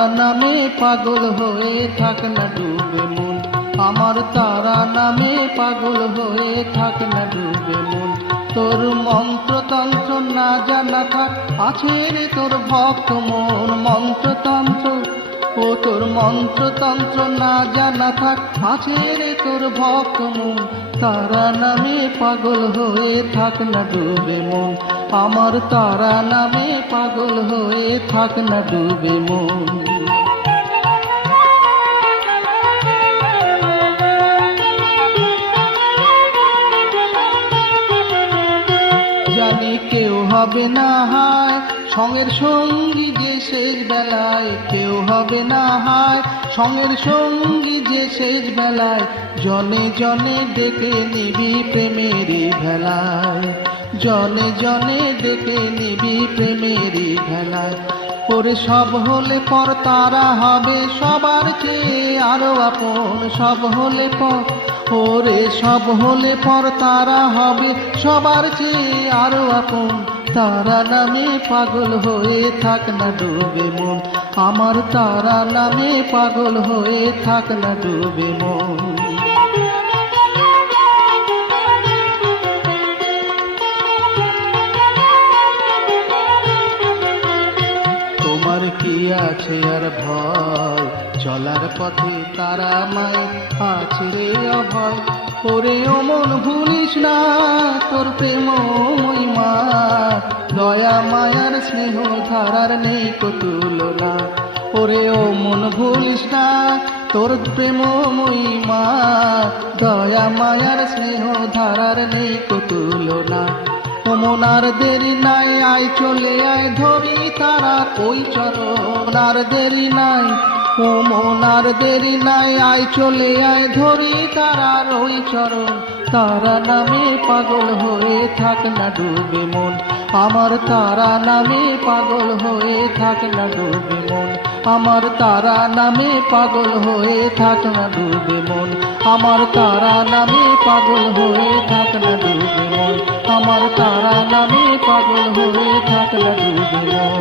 তারা নামে পাগল হয়ে থাক না ডুবে মন, আমার তারা নামে পাগল হয়ে থাক না ডুবে মন। তোর মন্ত্রতন্ত্র না জানা থাক, আছে রে তোর ভক্ত মন মন্ত্রতন্ত্র, ও তোর মন্ত্রতন্ত্র না জানা থাক, আছে রে তোর ভক্ত মন। তারা নামে পাগল হয়ে থাক না ডুবে মন, আমার তারা নামে পাগল হয়ে থাক না ডুবে মন। জানি কেউ হবে না হায় সঙ্গের সঙ্গী যে শেষ বেলায়, কেউ হবে না হায় সঙ্গের সঙ্গী যে শেষ বেলায়, জনে জনে ডেকে নিবি প্রেমেরই ভেলায়, জনে জনে ডেকে নিবি প্রেমেরই ভেলায়। ওরে সব হলে পর তারা হবে সবার চেয়ে আরো আপন, সব হলে পর, ওরে সব হলে পর তারা হবে সবার চেয়ে আরো আপন। তারা নামে পাগল হয়ে থাক না ডুবে মন, আমার তারা নামে পাগল হয়ে থাক না ডুবে মন। তোমার কি আছে আর ভয়, চলার পথে তারা মায় আছে রে অভয়। ওরে ও মন ভুলিস না তোর প্রেম মহিমা, দয়া মায়ার স্নেহ ধারার নেই কো তুলনা। ওরে ও মন ভুলিস না তোর প্রেম মহিমা, দয়া মায়ার স্নেহ ধারার নেই কো তুলনা। ও মন আর দেরি নাই আয় চলে আয় ধরি তারা ওই চরণ, আর দেরি নাই ও মন আর দেরি নাই আয় চলে আয় ধরি তারার ওই চরণ। তারা নামে পাগল হয়ে থাক না ডুবে মন, আমার তারা নামে পাগল হয়ে থাক না ডুবে মন, আমার তারা নামে পাগল হয়ে থাক না ডুবে মন, আমার তারা নামে পাগল হয়ে থাক না ডুবে মন, আমার তারা নামে পাগল হয়ে থাক না ডুবে মন।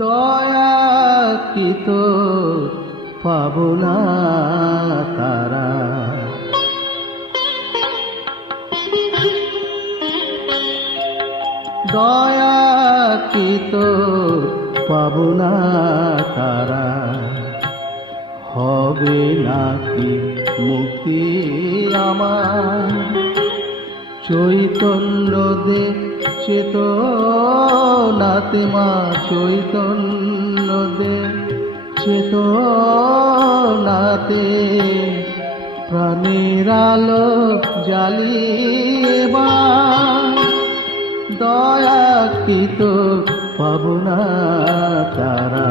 দয়া কি তো পাবো না তারা, দয়া কি তো পাবো না তারা, হবে নাকি মুক্তি আমার। চৈতন্য দে চেতনাতে মা, চৈতন্য দে চেতনাতে, প্রাণের আলো জ্বালিয়ে বা, দয়া কি তো পাবো না তারা।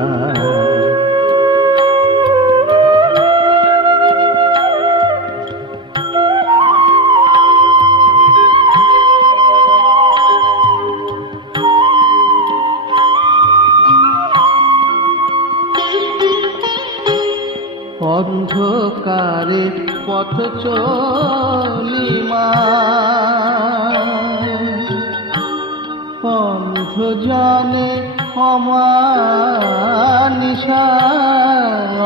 অন্ধকারে পথ চলি মা, অন্ধ জানে অমানিশা,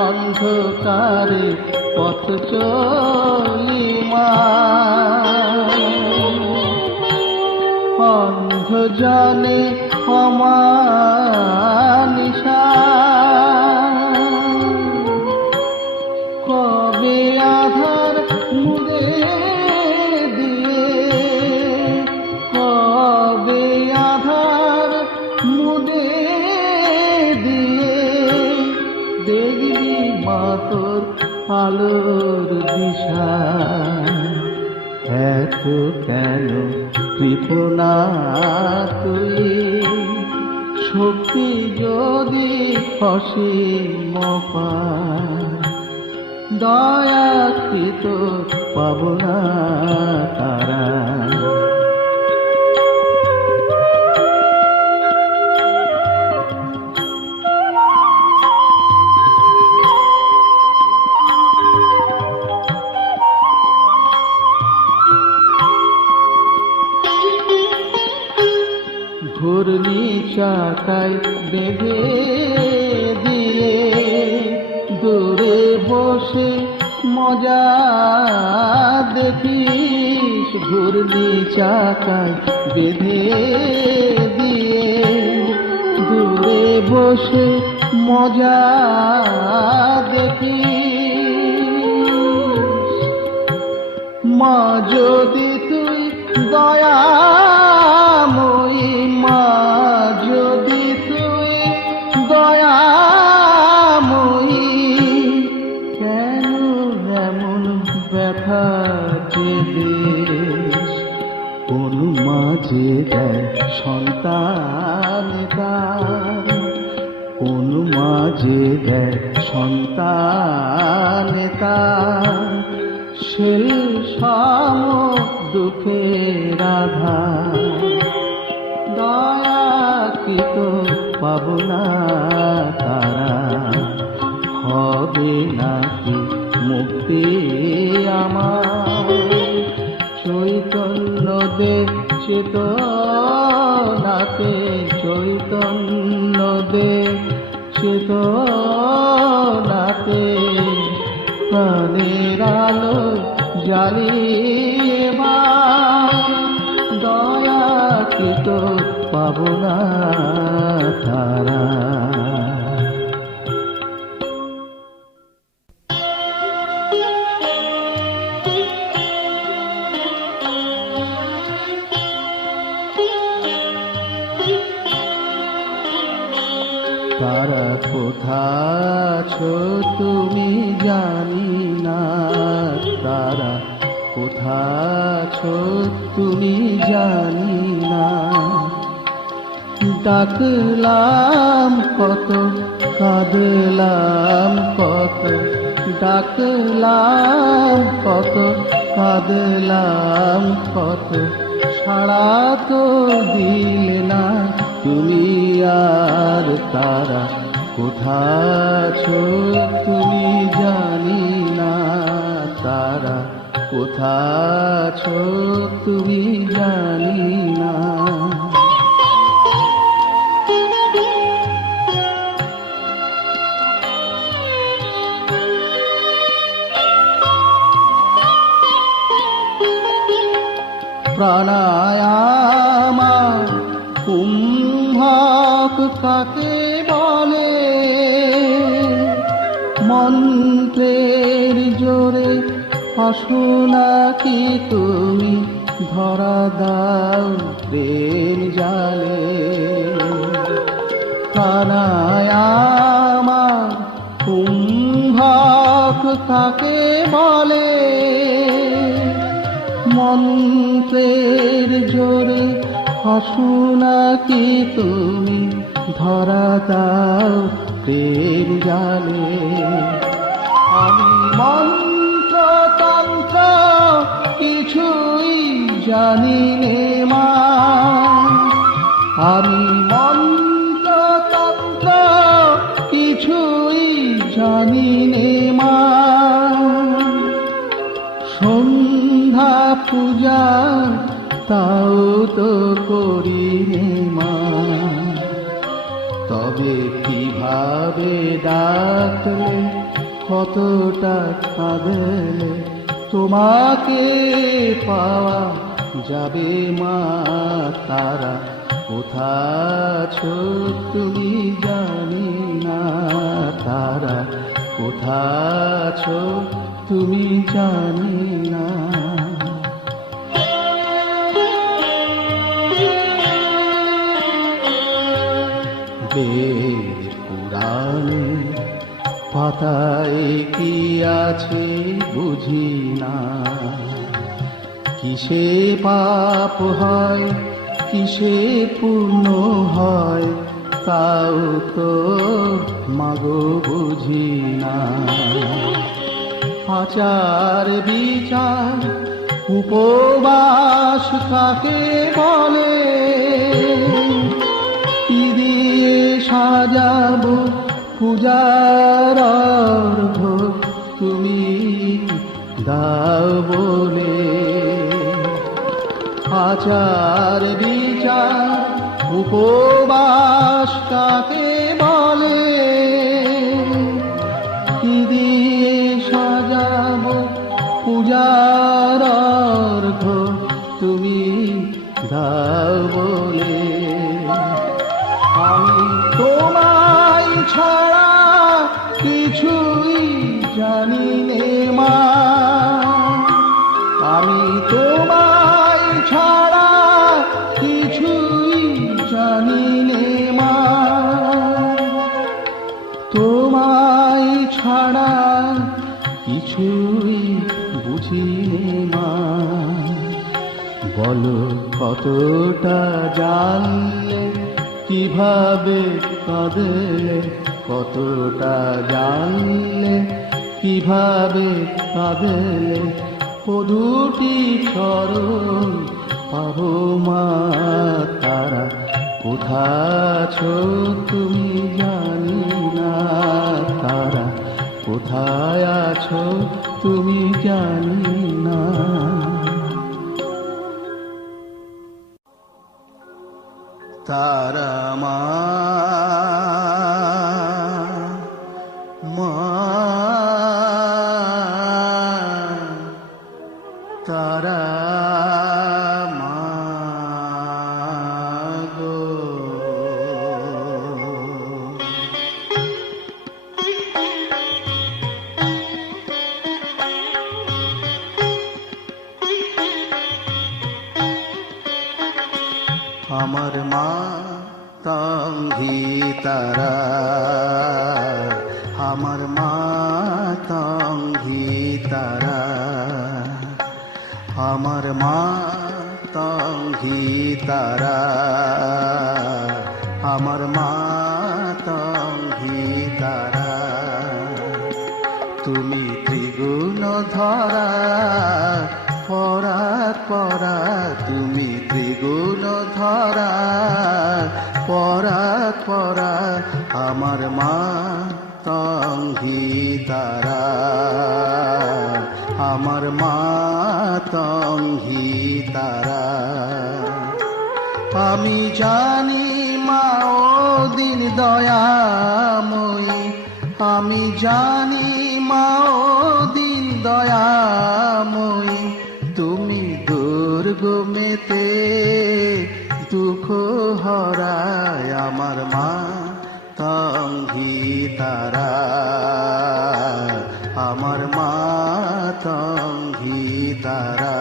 অন্ধকারে পথ চলি মা, অন্ধ জানে অমানিশা। কবে আধার মুড়ে দিয়ে, কবে আধার মুড়ে দিয়ে, দেখবি মা তোর আলো এত কেন কৃপণা তুই, শক্তি যদি অসীম পায়, দয়া কি তো পাব না তারা। ঘূর্ণি চাকায় বেঁধে দিয়ে দূরে বসে মজা দেখিস, ঘূর্ণি চাকায় বেঁধে দিয়ে দূরে বসে মজা দেখিস। মা যদি তুই দয়াময়ী, মা যদি তুই দয়াময়ী, কেন এমন ব্যথা দিস? কোন মাঝে দেয় সন্তান তার, কোন মাঝে দেয় সন্তান তার, সেই সম দুঃখের আধার। দয়া কি তো পাব না তারা, হবে নাকি মুক্তি আমার? চৈতন্য দে চেতনাতে, চৈতন্য দে চেতনাতে, প্রাণের আলো জ্বালিয়ে দয়া কি তো পাব না তারা। তারা কোথা আছো তুমি জানি না, তারা কোথা আছো তুমি জানি না। ডাকলাম কত, কাঁদলাম কত, ডাকলাম কত, কাঁদলাম কত, সাড়া তো দিলে না তুমি আর। তারা কোথা আছো তুমি জানি না, তারা কোথা আছো তুমি জানি না। প্রাণায়াম কুম্ভক কাকে বলে, মন্ত্রের জোরে আসনা কি তুমি ধরা দাও প্রেম জালে। প্রাণায়াম কুম্ভক কাকে বলে, মন্ত্রের জোরে আসনা কি তুমি ধরা দাও প্রেম জালে। আমি মন্ত্রতন্ত্র কিছুই জানি নে মা, আমি মন্ত্রতন্ত্র কিছুই জানি নে মা। সন্ধ্যা পূজা তাও তো করি নে মা, তবে কিভাবে ডাকলে কতটা কাঁদলে তোমাকে পাওয়া যাবে মা। তারা কোথা আছো তুমি জানি না, তারা কোথা আছো তুমি জানি না। বেদ পুরাণে পাতায় কি আছে বুঝি না, কিসে পাপ হয় কিসে পুণ্য হয় তাও তো মাগো বুঝি না। আচার বিচার উপবাস কাকে বলে, কি দিয়ে সাজাবো পূজার অর্ঘ তুমি দাও বলে। আচার বিচার উপবাস কাকে বলে, কি দিয়ে সাজাবো পূজার অর্ঘ তুমি দাও বলে। আমি তোমায় ছাড়া কিছুই জানি নে মা, আমি তোমায় ছাড়া কিছুই জানি নে মা, তোমায় ছাড়া কিছুই বুঝি নে মা। বলো কতটা জানলে কিভাবে কাঁদলে, কতটা জানলে কিভাবে কাঁদলে, ও দুটি চরণ পাবো মা তারা। কোথায় আছো তুমি জানি না তারা, কোথায় আছো তুমি জানি না। তারা মা মা তারা মা গো। আমার মা তঙ্গী তারা, আমার মা তঙ্গী তারা, আমার মা তঙ্গী তারা, আমার মা তঙ্গী তারা। তুমি ত্রিগুণ ধরা পরাৎ পরা, তুমি ত্রিগুণ ধরা পরাৎ পরা, আমার মা তঙ্গী তারা, আমার মা তঙ্গী তারা। আমি জানি মা ও দিন দয়াময়ী, আমি জানি মা ও দিন দয়াময়ী, তুমি দুর্গমেতে দুঃখ হরায় আমার মা তঙ্গী তারা, আমার মা তঙ্গী তারা।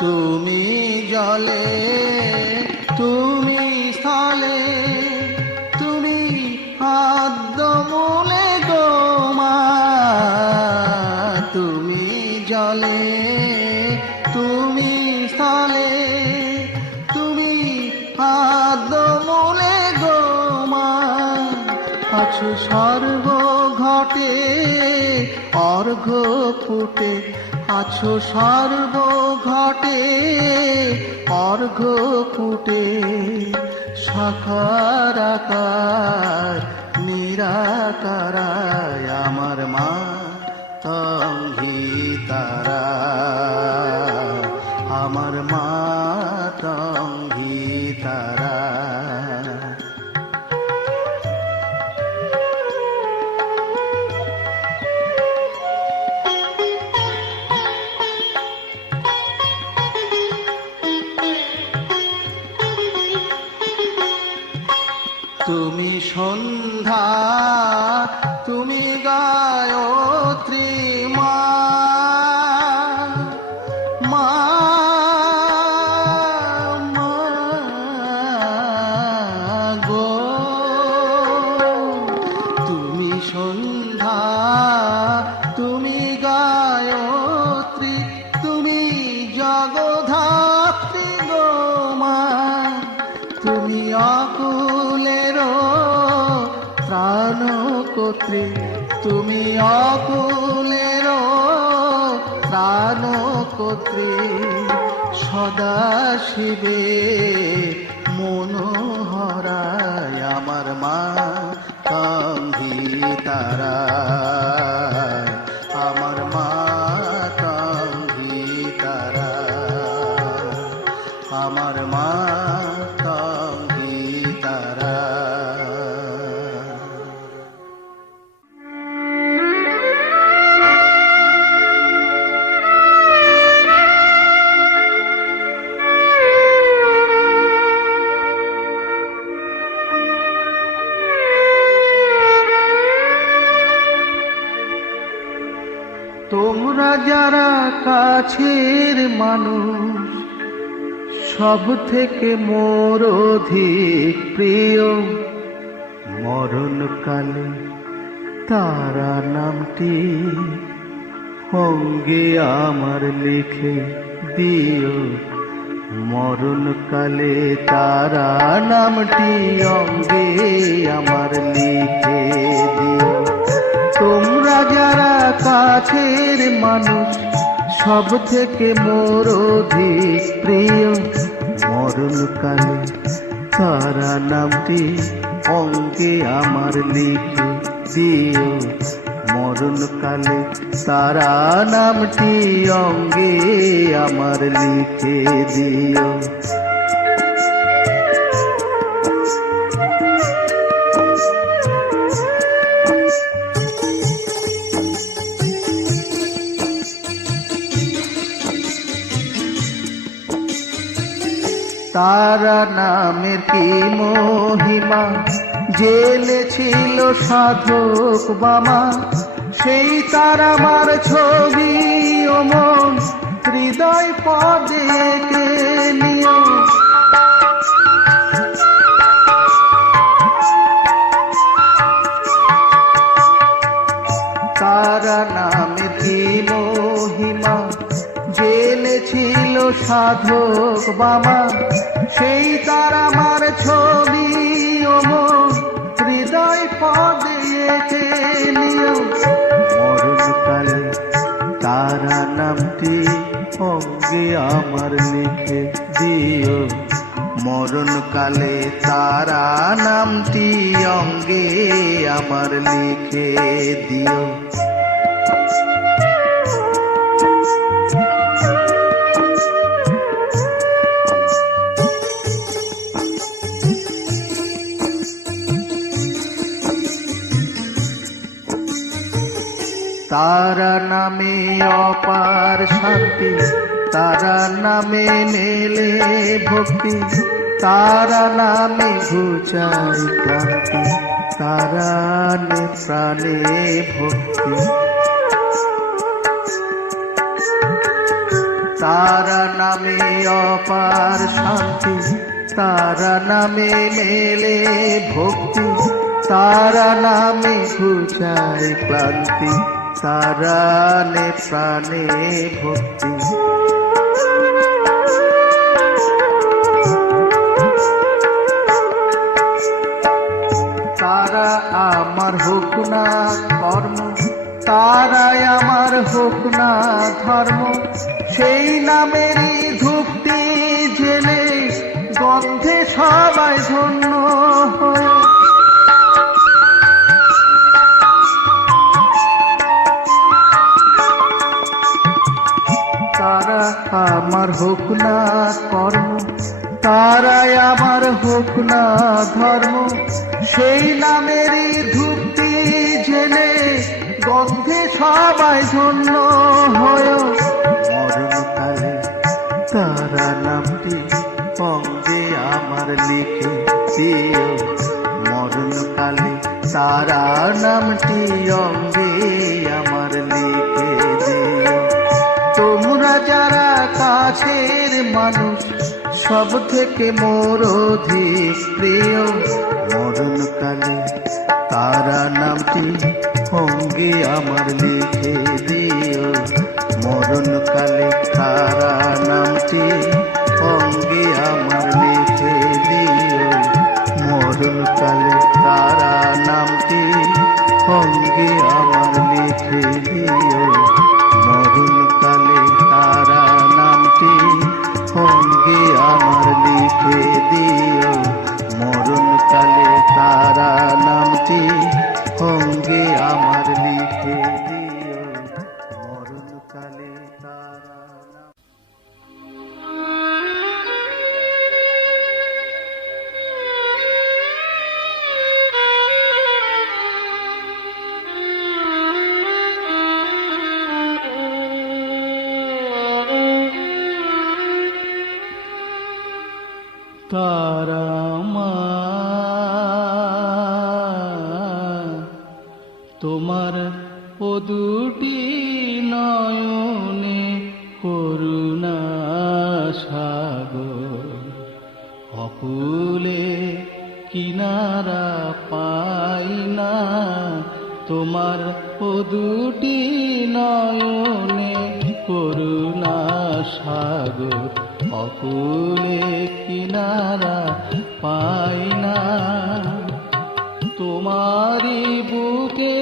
তুমি জলে তুমি স্থলে তুমি আদ্যমূলে গো মা, তুমি জলে তুমি স্থলে তুমি আদ্যমূলে গো মা। আছো সর্ব ঘটে অর্ঘ ফুটে, আছো সর্ব ঘটে অর্ঘ ফুটে, সাকার আকার নিরাকারায় আমার মা তঙ্গী তারা, আমার মা তঙ্গী তারা। তুমি সন্ধ্যা তুমি গায়ত্রী মা, মা মা গো, তুমি সন্ধ্যা, তুমি গায়ত্রী, তুমি জগধাত্রী গো মা, তুমি অকুলের ত্রাণকর্ত্রী, তুমি অকুলের ত্রাণকর্ত্রী, সদা শিবে মনোহরায় আমার মা কাঙ্গি তারা, আমার মা কাঙ্গি তারা, আমার মা কাঙ্গি তারা। তোমরা যারা কাছের মানুষ, সব থেকে মোর অধিক প্রিয়, মরণকালে তারা নামটি অঙ্গে আমার লিখে দিও, মরণকালে তারা নামটি অঙ্গে আমার লিখে দিও। তোমরা যারা কাছের মানুষ, সব থেকে মোর অধিক প্রিয়, মরণকালে তারা নামটি অঙ্গে আমার লিখে দিও, মরণকালে তারা নামটি অঙ্গে আমার লিখে দিও। তারা নামের কি মহিমা, জেলে ছিল সাধক বামা, সেই তার আমার ছবি ও মন হৃদয় পদে এঁকে নিও। তারা নামের কি মহিমা, জেলে ছিল সাধক বামা, সেই তার আমার ছবি ও মন হৃদয় পদে এঁকে নিও। মরণকালে তারা নামটি অঙ্গে আমার লিখে দিও, মরণকালে তারা নামটি অঙ্গে আমার লিখে দিও। তারা নামে অপার শান্তি, তারা নামে মেলে ভক্তি, তারা নামে ঘুচাই ক্রান্তি, তারা নে প্রাণে ভক্তি। তারা নামে অপার শান্তি, তারা নামে মেলে ভক্তি, তারা নামে ঘুচাই ক্লান্তি, তারা নে প্রাণে ভক্তি। তারা আমার হোক না কর্ম, তারাই আমার হোক না ধর্ম, সেই নামেরই ধূপটি জেলে গন্ধে সবাই ধন্য হয়। তারা আমার হোক না কর্ম, তারাই আমার হোক না ধর্ম, সেই নামেরই ধূপটি জেলে গন্ধে সবাই ধন্য হয়। মরণকালে তারা নামটি অঙ্গে আমার লিখে দিও, মরণকালে তারা নামটি অঙ্গে আমার লিখে দিও। তোমরা যারা কাছের মানুষ, সব থেকে মোর অধিক প্রিয়। মরণকালে তারা নামটি অঙ্গে আমার লিখে দিও। মরণকালে তারা নামটি অঙ্গে আমার লিখে দিও। মরণকালে তারা নামটি অঙ্গে আমার লিখে দিও। মরণকালে তারা নামটি অঙ্গে আমার লিখে দিও। মরণকালে তারা নামটি অঙ্গে আমার লিখে দিও। মরণকালে তারা তারা মা, তোমার ও দুটি নয়নে করুণা সাগর, অকুলে কিনারা পাই না। তোমার ও দুটি নয়নে করুণা সাগর, অকুলে কিনারা পাই না। তোমারি বুকে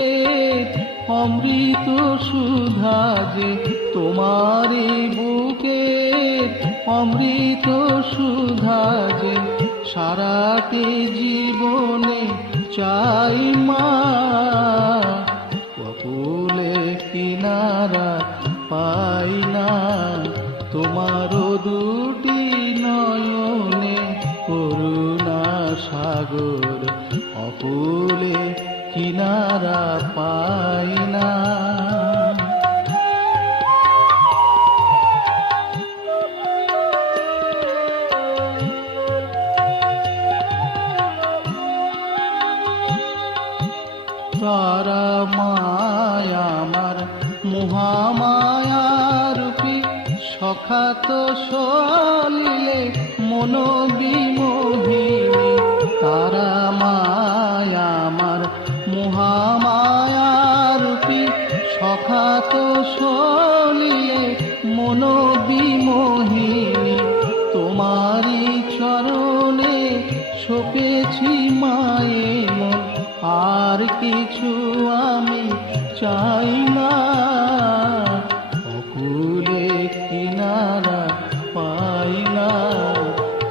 অমৃত সুধা যে, তোমারি বুকে অমৃত সুধা যে, সারাটি জীবনে চাই মা। অকুলে কিনারা পাই না। তোমারও দুটি নয়নে করুণা সাগর, অকুলে কিনারা পাই না। তারা মায়া আমার মহামায়া রূপী সখাত সলিলে মনোবিমোহিনী। তারা মায়া আমার মহামায়া রূপী সখাত সলিলে মনোবিমোহিনী। তোমারি চরণে সপেছি মায়ে মন, আর কিছু আমি চাই না। অকুলে কিনারা পাই না।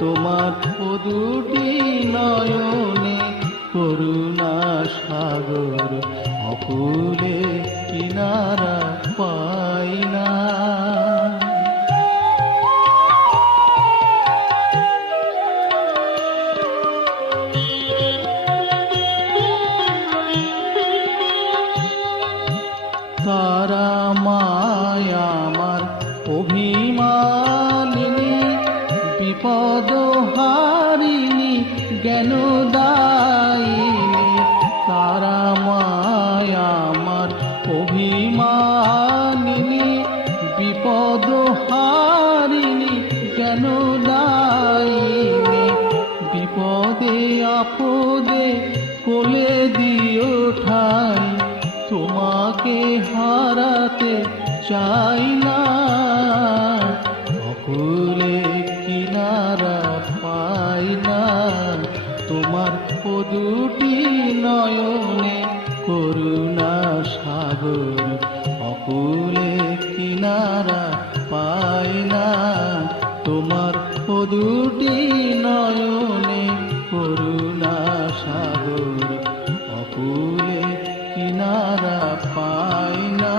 তোমার ও দুটি নয়নে করুণা সাগর, অকুলে কিনারা পাই না। তারা মায়া আমার অভিমানিনী, বিপদ হারিণী জ্ঞানদায়িনী। তারা মায়া আমার অভিমানিনী, বিপদ হারিণী জ্ঞানদায়িনী। বিপদে আপদে কোলে দিও ঠাই, তোমাকে হারাতে চাই না। অকুলে কিনারা পাই না। তোমার ও দুটি নয়নে করুণা সাগর, অকুলে কিনারা পাই না। তোমার ও দুটি নয়নে করুণা সাগর, অকুলে কিনারা পাই না।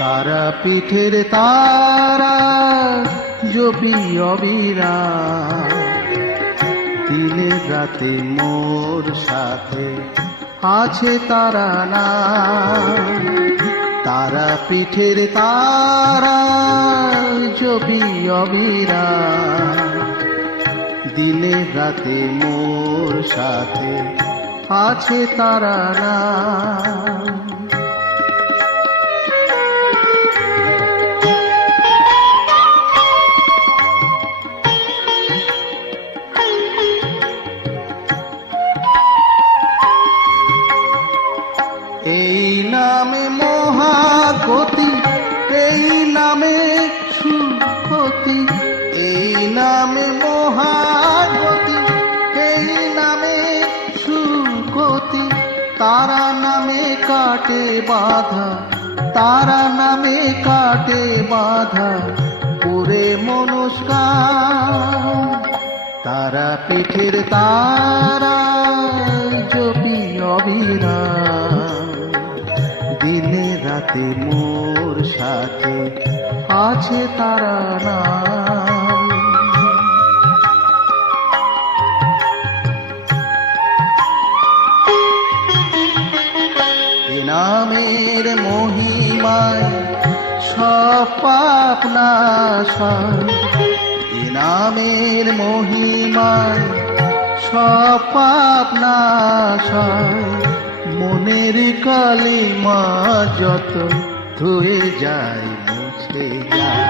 তারা পিঠের তারা জপি অবিরাম, দিনে রাতে মোর সাথে আছে তারা না, তারা পীঠের তারা জপি অবিরাম, দিনে রাতে মোর সাথে আছে তারা না। এই নামে মহাগতি, এই নামে সুগতি, এই নামে মহাগতি, এই নামে সুগতি, তারা নামে কাটে বাধা, তারা নামে কাটে বাধা করে মনস্কার, তারা পীঠের তারা জপি অবিরাম, দিনে রাতে মোর সাথে আছে তারা নাম। এ নামের মহিমায় সব পাপ নাশ হয়, এ নামের মহিমায় সব পাপ নাশ হয়, মনের কালিমা যত ধুয়ে যায় মুছে যায়।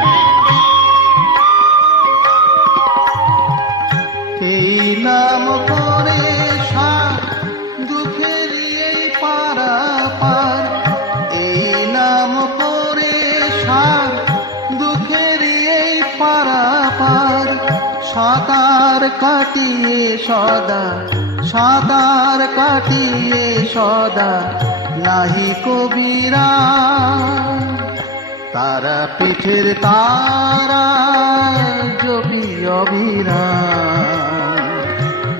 এই নাম করে সার দুঃখের এই পারাপার, এই নাম করে সার দুঃখের এই পারাপার, সাঁতার কাটিয়ে সদা, সাঁতার কাটিয়ে সদা নাহি কবিরা, তারা পীঠের তারা জপি অবিরাম,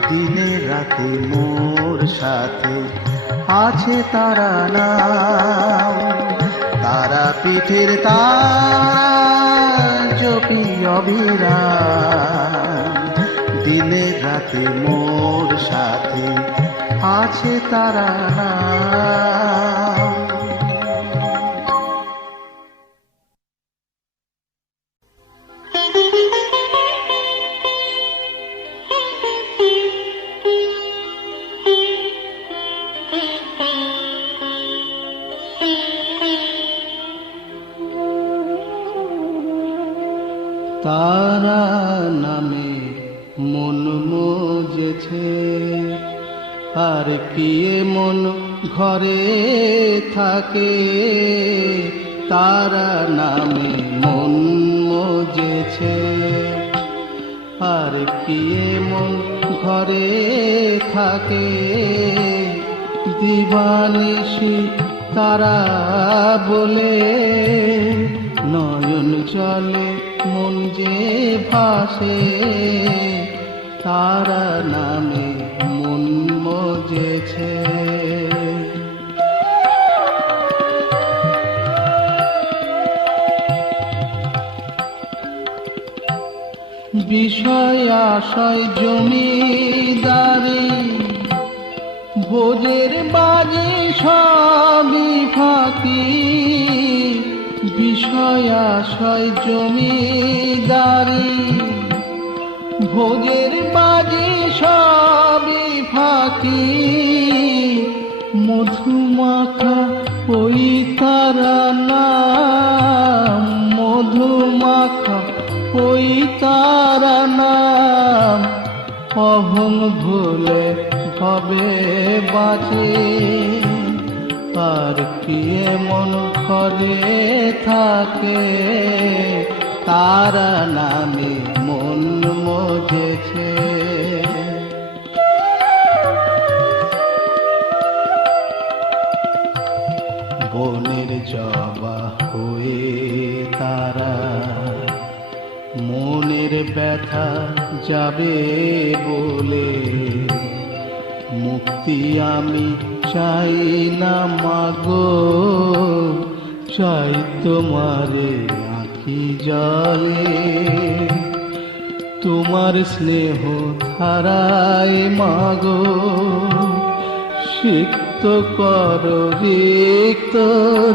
দিনে রাতে মোর সাথে আছে তারা নাম, তারা পীঠের তারা জপি অবিরাম, দিনে রাতে মোর সাথে আছে তারা নাম। তারা নামে মন মজেছে, আর কি মন ঘরে থাকে, তারা নামে মন মজেছে, আর কি মন ঘরে থাকে, দিবানিশি তারা বলে নয়ন জলে মন যে ভাসে, তারা নামে মন মজেছে। বিষয় আশয় জমিদারি, ভোজের বাজে সবই ফাঁকি, বিষয় আশয় জমিদারি, ভোজের বাজে সবই ফাঁকি, মধুমাখা ওই তারা নাম, মধুমাখা ওই তারা নাম, অহং ভুলে ভবে বাঁচে, আর কি মন ঘরে থাকে, তারা নামে মন মজেছে। বনের জবা হয়ে তারা মনের ব্যথা যাবে বলে, মুক্তি আমি চাই না মাগো, চাই তোমারে আঁখি জলে, তোমার স্নেহ ধারায় মাগো, সিক্ত মুক্ত কর রিক্ত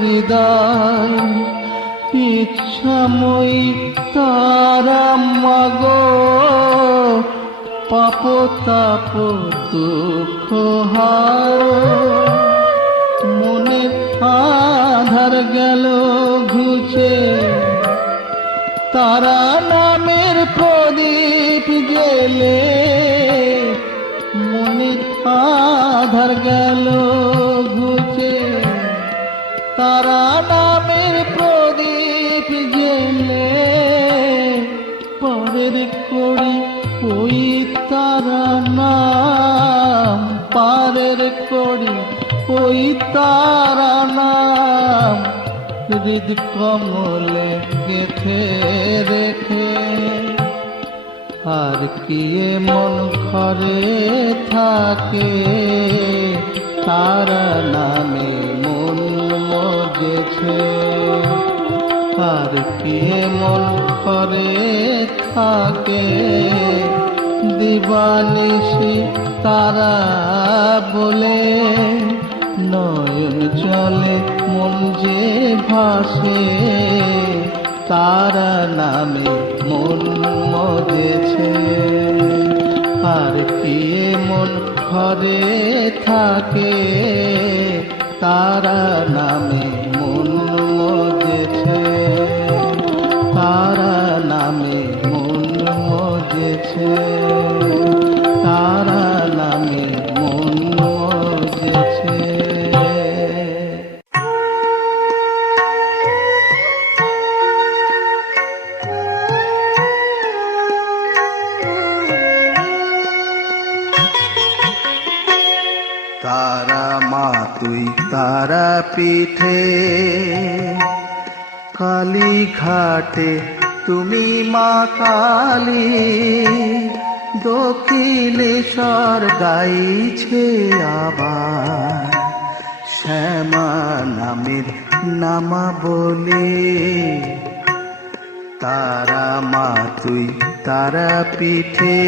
হৃদয়, ইচ্ছাময়ী তারা মাগো, পাপ তাপ দুঃখ হার। মনে আধার গেল ঘুচে, তারা নামের প্রদীপ জেলে। মনে আধার গেল ঘুচে, তারা নামের প্রদীপ জেলে। পরের কড়ি ওই তারা নাম, পারের কড়ি ওই তারা নাম, হৃদ কমলে গেথে রেখে। আর কি মন ঘরে থাকে, তারা নামে মন মজেছে। আর কি মন ঘরে থাকে, দিবানিশি তারা বলে। নয়ন জলে মন যে ভাসে, তারা নামে মন মজেছে। আর কি মন ঘরে থাকে, তারা নামে মন মজেছে। তারা নামে মন মজেছে, তারা নামে মন মজেছে। তারা মা তুই তারা পিঠে, কালী ঘাটে তুমি মা কালী। দক্ষিণেশ্বর গাইছে আবার, শ্যামা নামের নামা বলে। তারা মা তুই তারা পিঠে,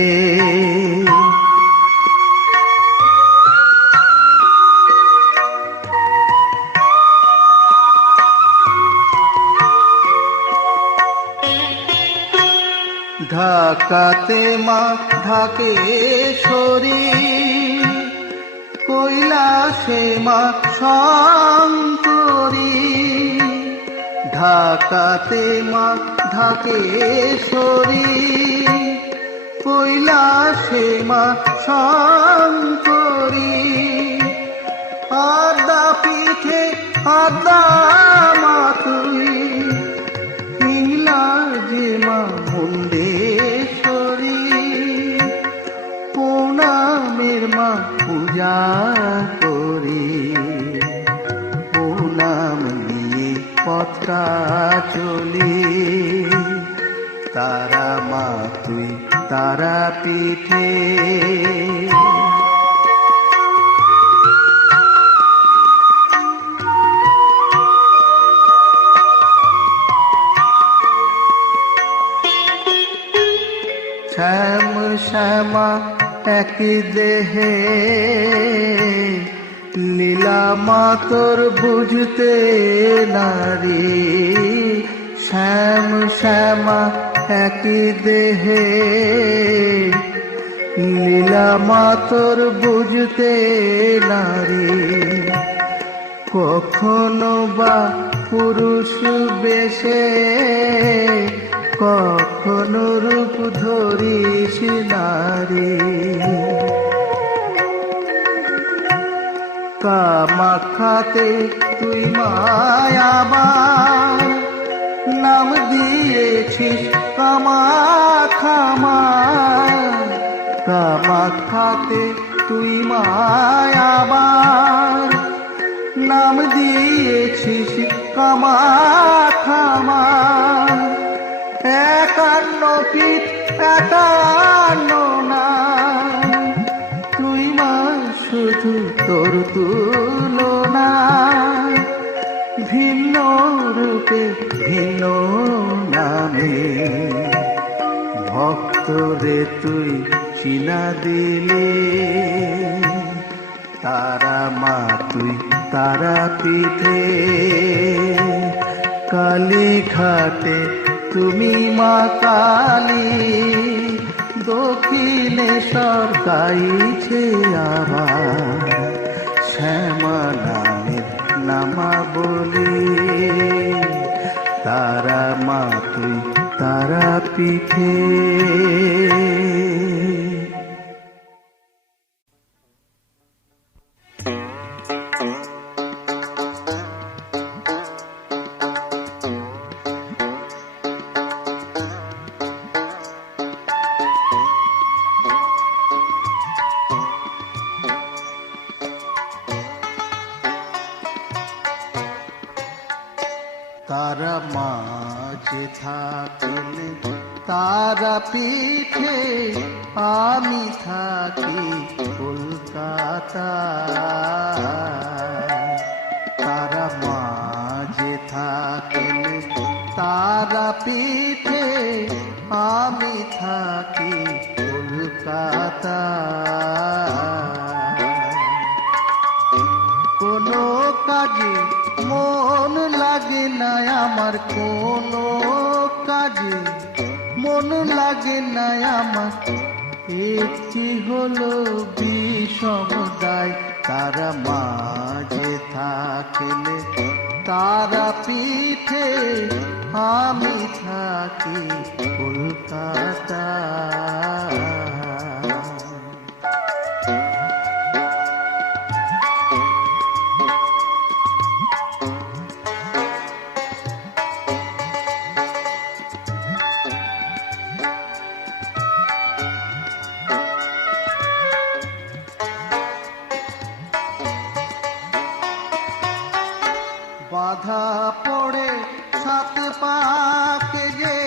ঢাকাতে মা ঢাকেশ্বরী, কৈলাসে মা শঙ্করী। ঢাকাতে মা ঢাকেশ্বরী, কৈলাসে মা শঙ্করী। আদ্যা পিঠে আদ্যা মা তুই, ইংলাজে মা মুন্ডেশ্বরী। প্রণামের মা পূজা করি, প্রণাম নিয়ে পথটা চলি। তারা মা তুই তারা পিঠে, শ্যাম শ্যামা এক দেহে, লীলা মা তোর বুঝতে নারী। শ্যাম শ্যামা এক দেহে, লীলা মা তোর বুঝতে নারী। কখনো বা পুরুষ বেশে, কখনো রূপ ধরিস নারী। কামাখ্যাতে তুই মায়াবার, নাম দিয়েছিস কামাখ্যা মা। কামাখ্যাতে তুই মায়াবার, নাম দিয়েছিস কামাখ্যা মা। 51 ফিট 51 না, তুই মা শুধু তোর তুলনা। ভিন্ন রূপে ভিন্ন নামে, ভক্তরে তুই চিনা দিলে। তারা মা তুই তারা পিঠে, কালীঘাটে তুমি মা কালী, দক্ষিণেশ্বর গাইছে আবার শ্যামা নামের নামাবলি। তারা মা তুই তারা পিঠে। তারা মাঝে থাকলে তারা পিঠে, আমি থাকি কলকাতা। তারা মাঝে থাকলে তারা পিঠে, আমি থাকি কলকাতা। কোনো কাজে মন লাগে না আমার, কোনো কাজে মন লাগে না আমার, একটি হলো বিষম দায়। তারা মাঝে থাকলে তারা পিঠে, আমি থাকি কলকাতা। বাধা পড়ে সাত পাকে যে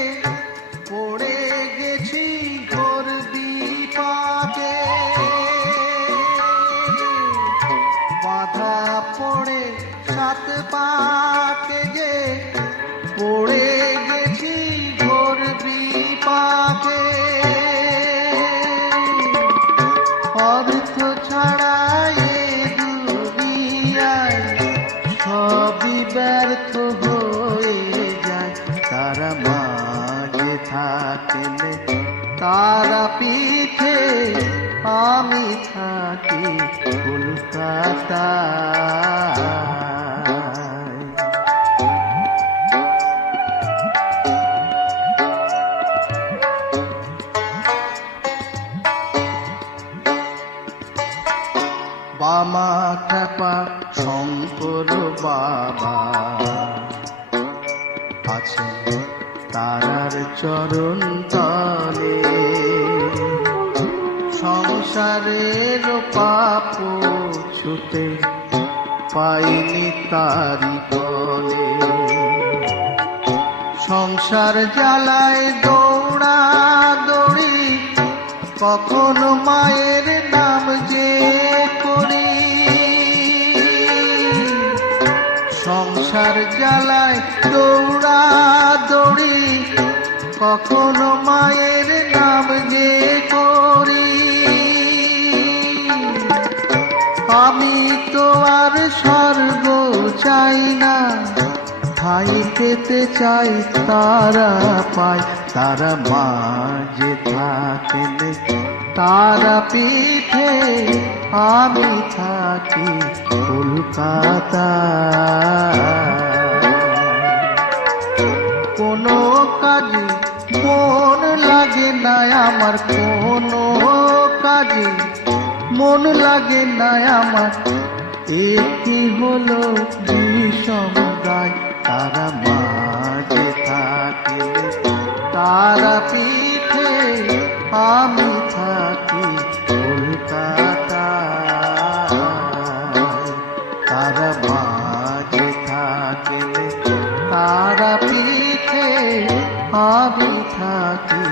পড়ে গেছি ঘোর বিপাকে। বাধা পড়ে সাত পাকে যে পড়ে গেছি ঘোর বিপাকে। অর্থ ছাড়া এ দুনিয়ায় সবই ব্যর্থ হয়ে যায়। তারা মাঝে থাকলে তারা পিঠে, আমি থাকি কলকাতায়। বামা খেপা শঙ্কর বাবা আছে তারার চরণ তলে, সংসারের পাপ ছুটে পাইনি তারি তলে। সংসার জ্বালায় দৌড়া দৌড়ি, কখনো মায়ের নাম যে করি। সংসার জ্বালায় দৌড়া দৌড়ি, কখনো মায়ের নাম যে করি। আমি তো আর স্বর্গ চাই না, ঠাই পেতে চাই তারা পাই। তারা মাঝে থাকলে তারা পিঠে, আমি থাকি কলকাতা। কোনো কাজে মন লাগে না আমার, কোনো কাজে মন লাগে না আমার, একটি হলো বিষম দায়। তারা মাঝে থাকলে তারা পিঠে, আমি থাকি কলকাতা। তারা মাঝে থাকলে তারা পিঠে, আমি থাকি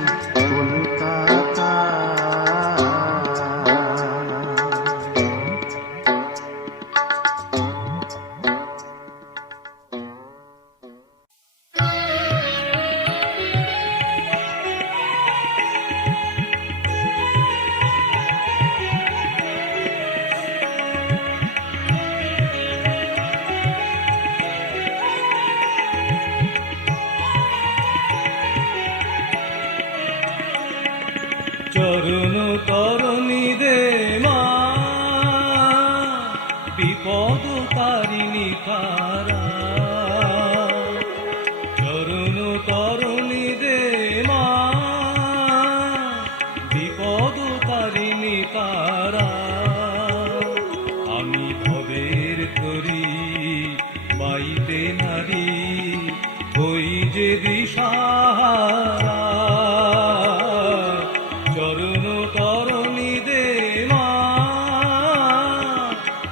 কলকাতা। চরণ তরণী দে মা, বিপদ তারিণী তারা। চরণ তরণী দে মা, বিপদ তারিণী তারা। আমি ভবের তরি বাইতে নারী, হই যে দিশাহারা। চরণ তরণী দে মা,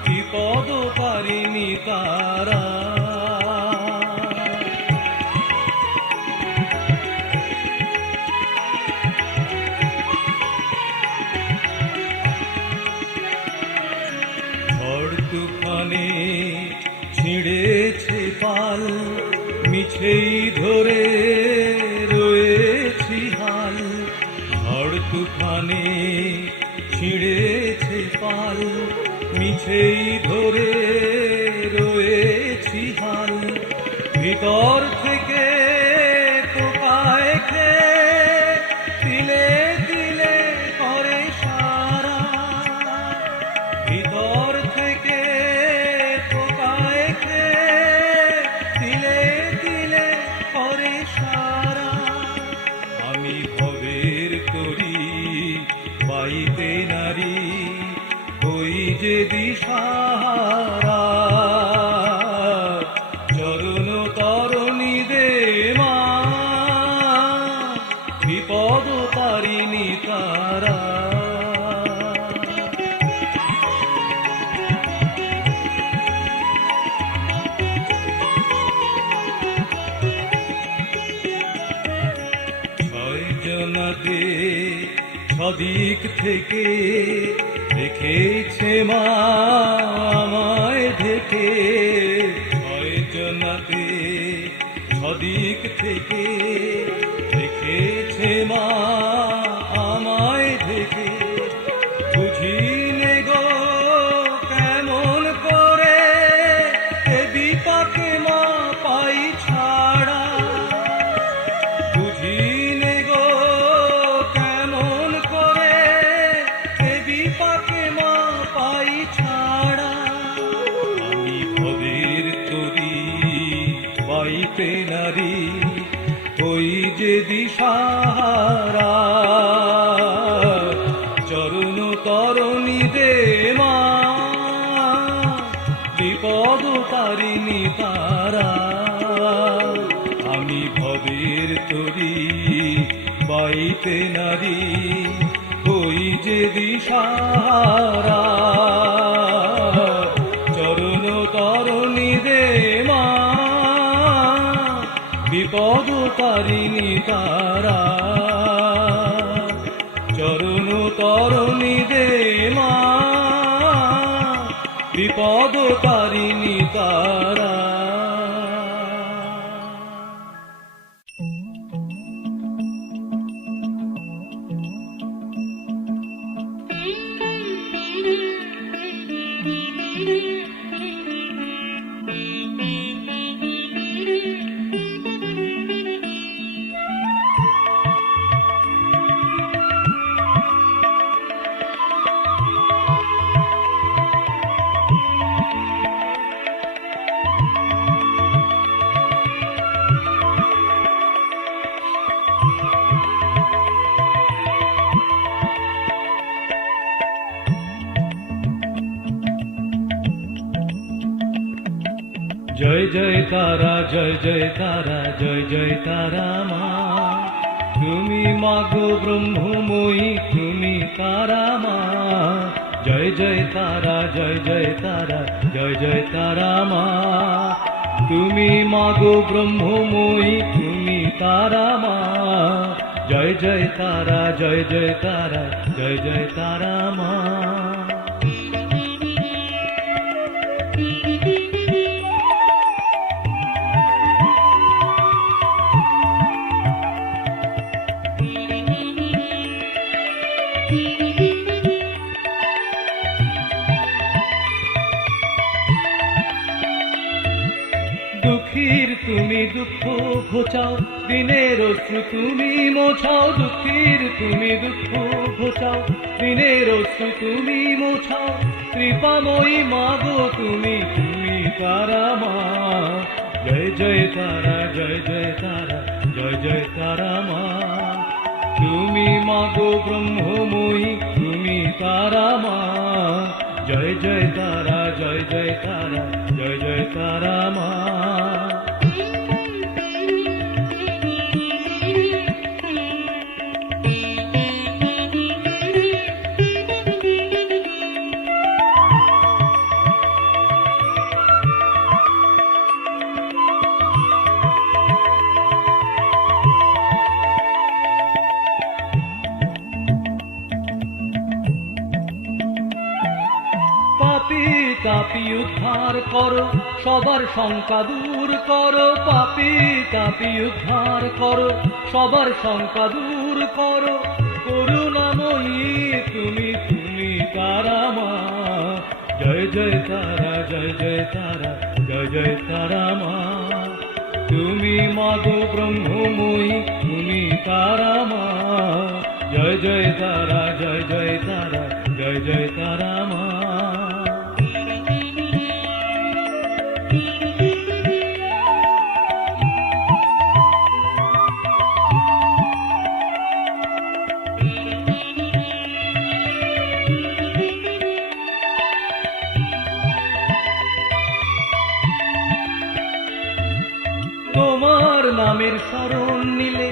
বিপদ তারিণী তারা। ঝড় তুফানে ছিঁড়েছে পাল, মিছেই ধরে রয়েছি হাল। ঝড় তুফানে ছিঁড়েছে পাল, মিছেই ধরে রয়েছি হাল। ভিতর থেকে পোকায় খেয়ে তিলে তিলে করে সারা। ভিতর থেকে পোকায় খেয়ে তিলে তিলে করে সারা। আমি ভবের তরি বাইতে নারী, হই যে দিশাহারা। চরণ তরণী দে মা, বিপদ তারিণী তারা। ছয়জনাতে ছদিক থেকে রেখেছে মা আমায় ঢেকে। ছয়জনাতে ছদিক থেকে রেখেছে মা আমায় ঢেকে। বুঝিনে গো কেমন করে এ বিপাকে মা পাই ছাড়া। বুঝিনে গো কেমন করে এ বিপাকে মা পাই ছাড়া। আমি ভবের তরি বাইতে নারী, হই যে দিশাহারা। চরণ তরণী দে মা, বিপদ তারিণী তারা। আমি ভবের তরি বাইতে নারী, হই যে দিশাহারা। চরণ তরণী দে মা, বিপদ তারিণী তারা। চরণ তরণী দে মা, বিপদ তারিণী তারা। জয় জয় তারা, জয় জয় তারা, জয় জয় তারা মা। তুমি মাগো ব্রহ্মময়ী, তুমি তারা মা। জয় জয় তারা, জয় জয় তারা, জয় জয় তারা মা। তুমি মাগো ব্রহ্মময়ী, তুমি তারা মা। জয় জয় তারা, জয় জয় তারা, জয় জয় তারা মা। দুঃখীর তুমি তুমি দুঃখ ঘোচাও, দিনের অশ্রু তুমি মোছাও, দুঃখীর তুমি দুঃখ ঘোচাও, দিনের অশ্রু তুমি মোছাও, কৃপাময়ী মাগো তুমি তুমি তারা মা। জয় জয় তারা, জয় জয় তারা, জয় জয় তারা মা। তুমি মাগো ব্রহ্মময়ী তুমি তারা মা। জয় জয় তারা, জয় জয় তারা, জয় জয় তারা মা। পাপী তাপী উদ্ধার করো, সবার শঙ্কা দূর করো, পাপী তাপী উদ্ধার করো, সবার শঙ্কা দূর করো, করুণাময়ী তুমি তুমি তারা মা। জয় জয় তারা, জয় জয় তারা, জয় জয় তারা মা। তুমি মাগো ব্রহ্মময়ী তুমি তারা মা। জয় জয় তারা, জয় জয় তারা, জয় জয় তারা মা। তোমার নামের শরণ নিলে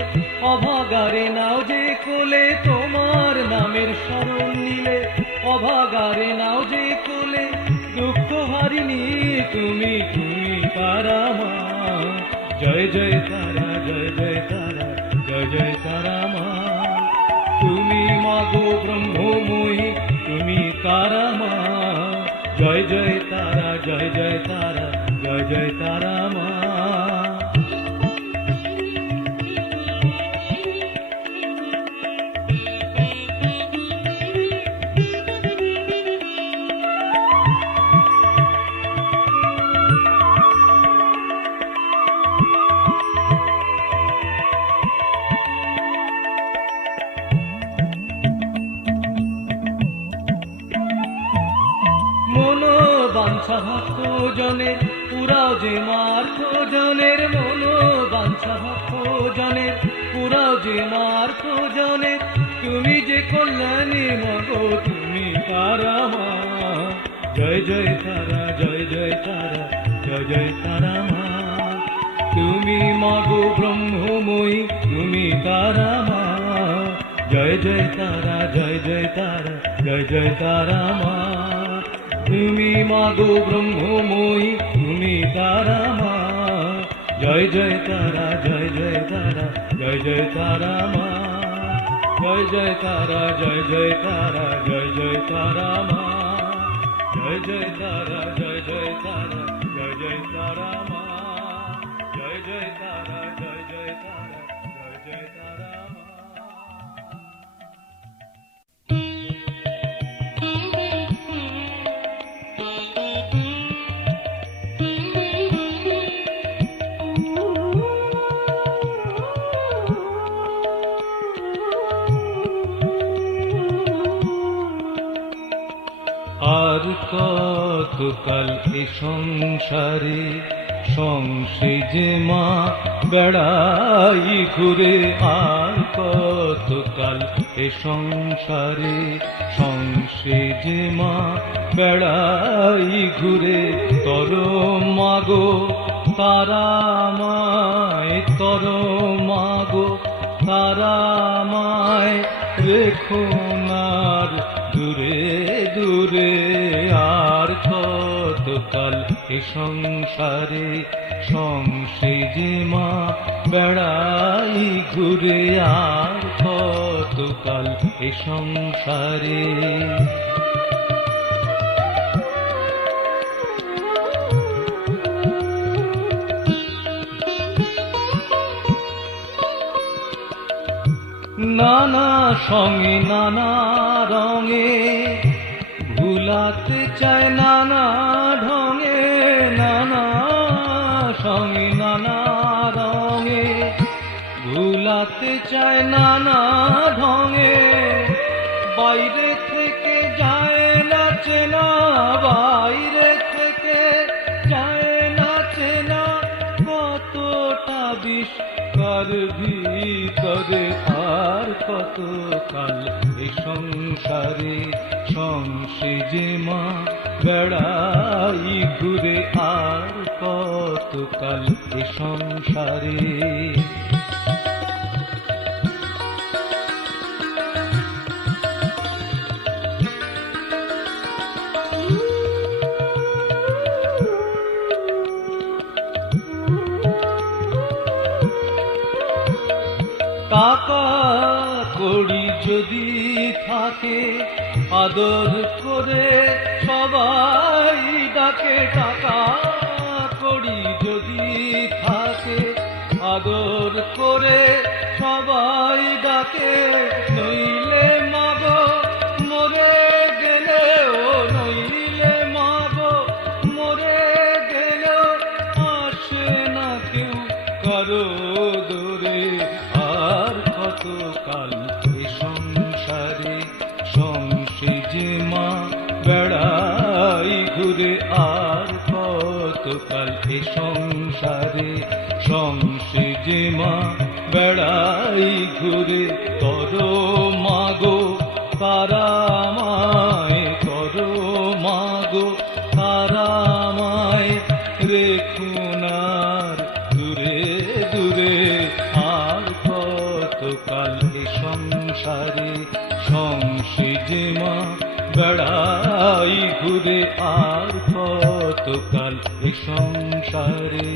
অভাগারে নাও যে কোলে, তোমার নামের শরণ নিলে অভাগারে নাও যে কোলে, দুঃখ হারিনি তুমি তুমি তারা মা। জয় জয় তারা, জয় জয় তারা, জয় জয় তারা মা। তুমি মাগো ব্রহ্মময়ী তুমি তারা মা। জয় জয় তারা, জয় জয় তারা, জয় জয় তারা মা। বাঞ্ছা ভক্ত জনের পুরাও যে মার্থ জনের, মনো বাঞ্ছা ভক্ত জনের পুরাও যে মার্থ জনের, তুমি যে কল্যাণী মাগো তুমি তারা মা। জয় জয় তারা, জয় জয় তারা, জয় জয় তারা মা। তুমি মাগো ব্রহ্মময়ী তুমি তারা মা। জয় জয় তারা, জয় জয় তারা, জয় জয় তারা মা। তুমি মাগো ব্রহ্মময়ী তুমি তারা মা। জয় জয় তারা, জয় জয় তারা, জয় জয় তারা মা। জয় জয় তারা, জয় জয় তারা, জয় জয় তারা মা। জয় জয় তারা, জয় জয় তারা, জয় জয় তারা মা। জয় জয় তারা, জয় জয় তারা, জয় জয় তারা মা। আর কতকাল এ সংসারে সংসেজে মা বেড়াই ঘুরে, আর কতকাল এ সংসারে সংসেজে মা বেড়াই ঘুরে, তর মাগো তারা মায়, তর মাগো তারা মায়, রেখো নার দূরে দূরে। আর কতকাল এ সংসারে সংসেজে মা বেড়াই ঘুরে, আর কতকাল এ সংসারে। নানা সঙ্গে নানা রঙে ভুলাতে চায় নানা ঢঙে, নানা সঙ্গে নানা ভোলাতে চায় নানা ঢঙে, বাইরে থেকে যায় না চেনা, বাইরে থেকে যায় না চেনা, কতটা বিষ কার ভিতরে আর কতকাল এ সংসারে সংসেজে মা বেড়াই ঘুরে আর কতকাল এ সংসারে। টাকা কড়ি যদি থাকে আদর করে সবাই ডাকে, টাকা কড়ি যদি থাকে আদর করে সবাই ডাকে, নইলে মাগো মরে গেলে, ও নইলে মাগো মরে গেলে আসে না কেউ কারো দূরে আর কতকাল এ সংসারে সংসেজে মা বেড়াই ঘুরে আর কতকাল এ সংসারে সংসেজে মা বেড়াই ঘুরে। তর মাগো তারা মায়, তর মাগো তারা মায় রেখুনার দূরে দূরে আর কতকাল এ সংসারে সংসেজে মা বেড়াই ঘুরে আর কতকাল এ সংসারে।